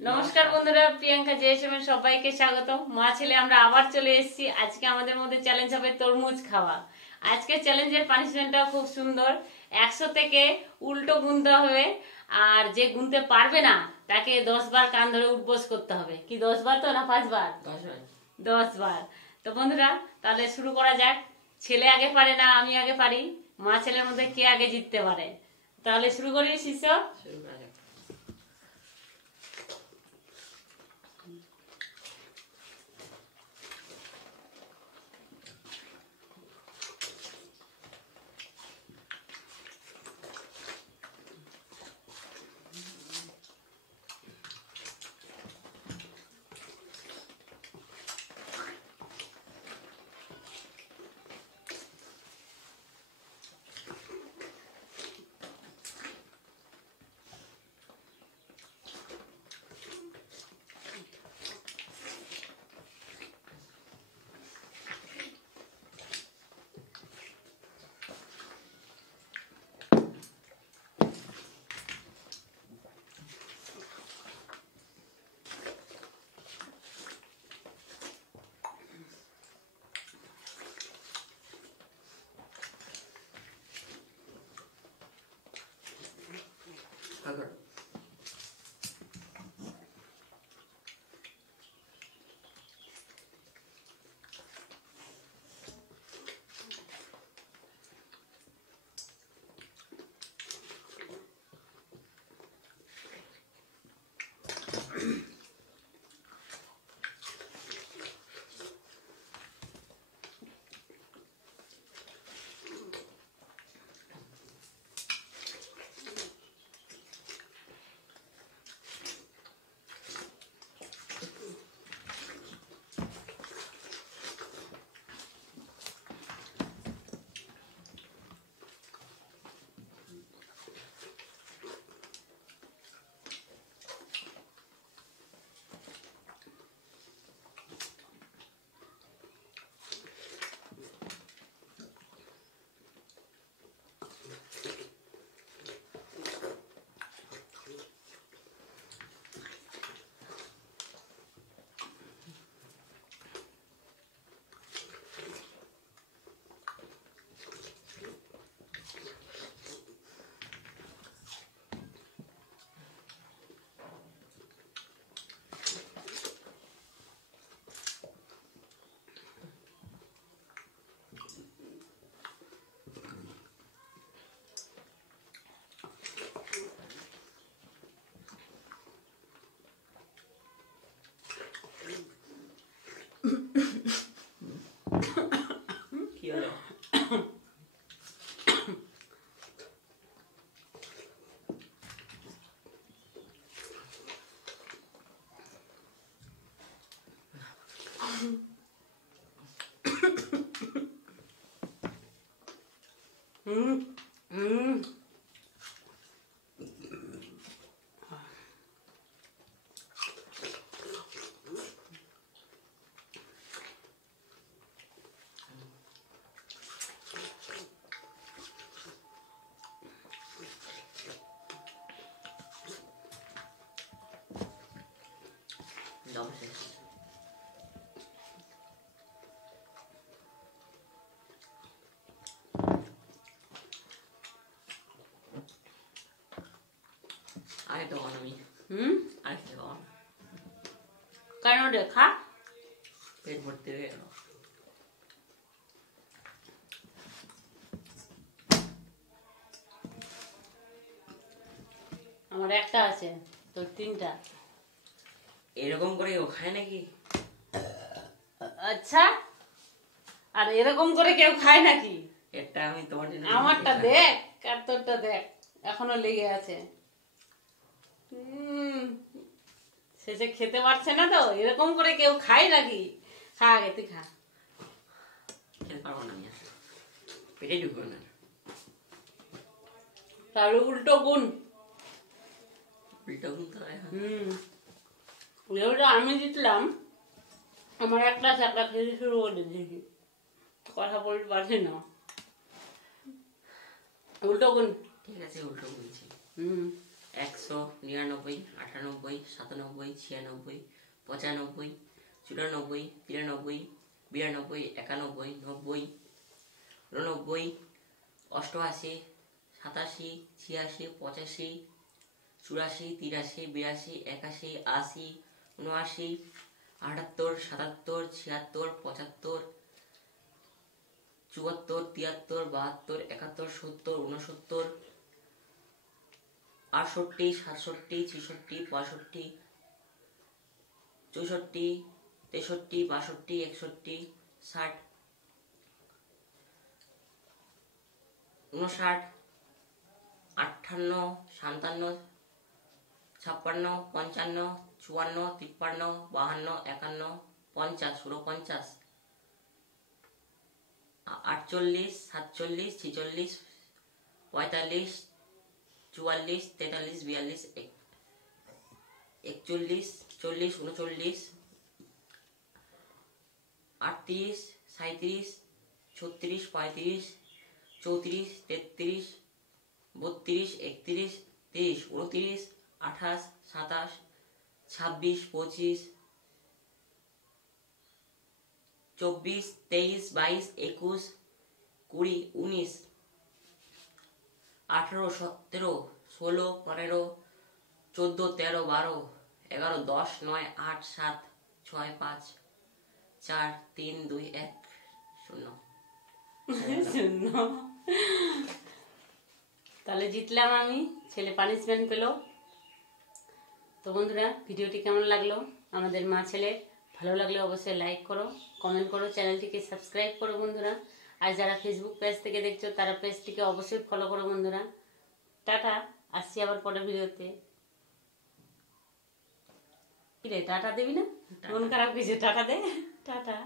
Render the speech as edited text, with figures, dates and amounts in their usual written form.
নমস্কার বন্ধুরা, প্রিয়াঙ্কা জেএসএম এর সবাইকে স্বাগত। মা ছেলে আমরা আবার চলে এসেছি। আজকে আমাদের মধ্যে চ্যালেঞ্জ হবে তরমুজ খাওয়া। আজকে চ্যালেঞ্জের পানিশমেন্টটা খুব সুন্দর। 100 থেকে উল্টো গুনতে হবে, আর যে গুনতে পারবে না তাকে 10 বার কান ধরে উঠবোস করতে হবে। কি 10 বার তো না 5 বার? 10 বার। তো বন্ধুরা তাহলে শুরু করা যাক। ছেলে আগে পারে না আমি আগে পারি, মা ছেলের মধ্যে কে আগে জিততে পারে? তাহলে শুরু করি শিষ্য। শুরু করা যাক। Sarkar. কি হলো? আরেকটা বান আমি আরেকটা বান কেন দেখা পেট ভর্তি হয়ে গেল। আমার একটা আছে, তোর 3টা। এরকম করে কেউ খায় নাকি? আচ্ছা, আর এরকম করে কেউ খায় নাকি? এটা আমি তোমার জন্য আমারটা দেখ আর তোরটা দেখ, এখনো লেগে আছে। শেষে খেতে পারছে না তো, এরকম করে কেউ খায় নাকি? খা আগে, তুই খা। খেতে পারবো না, আমি পেটে ঢুকবো না। তাহলে উল্টো গুণ। উল্টো গুণ তো যেহেতু আমি জিতলাম, আমার একটা চাকা খেতে শুরু করে দিয়েছি, কথা বলতে পারছি না। উল্টো গুণ। ঠিক আছে, উল্টো গুনছি। 100, 99, 98, 97, 96, 95, 94, 93, 92, 91, 90, 89, 88, 87, 86, 85, 84, 83, 82, 81, 80, 79, 78, 77, 76, 75, 74, 73, 72, 71, 70, 69, 68, 67, 66, 65, 64, 63, 62, 61, 60, 59, 58, 57, 56, 55, 54, 53, 52, 51, 50, 49, 48, 47, 46, 45, 44, 43, 42, 41, 40, 39, 38, 37, 36, 35, 34, 33, 32, 31, 30, 29, 28, 27, 26, 25, 24, 23, 22, 21, 20, 19, 18, 17, 16, 15, 14, 13, 12, 11, 10, 9, 8, 7, 6, 5, 4, 3, 2, 1, 0। শূন্য। তাহলে জিতলাম আমি, ছেলে পানিশমেন্ট পেলো। তো বন্ধুরা, ভিডিওটি কেমন লাগলো আমাদের মা ছেলে? ভালো লাগলে অবশ্যই লাইক করো, কমেন্ট করো, চ্যানেলটিকে সাবস্ক্রাইব করো বন্ধুরা। আর যারা ফেসবুক পেজ থেকে দেখছো তারা পেজটিকে অবশ্যই ফলো করো বন্ধুরা। টাটা, আসছি আবার পরের ভিডিওতে। কি রে, টাটা দিবি না? মন খারাপ কিছু, টাটা দে, টাটা।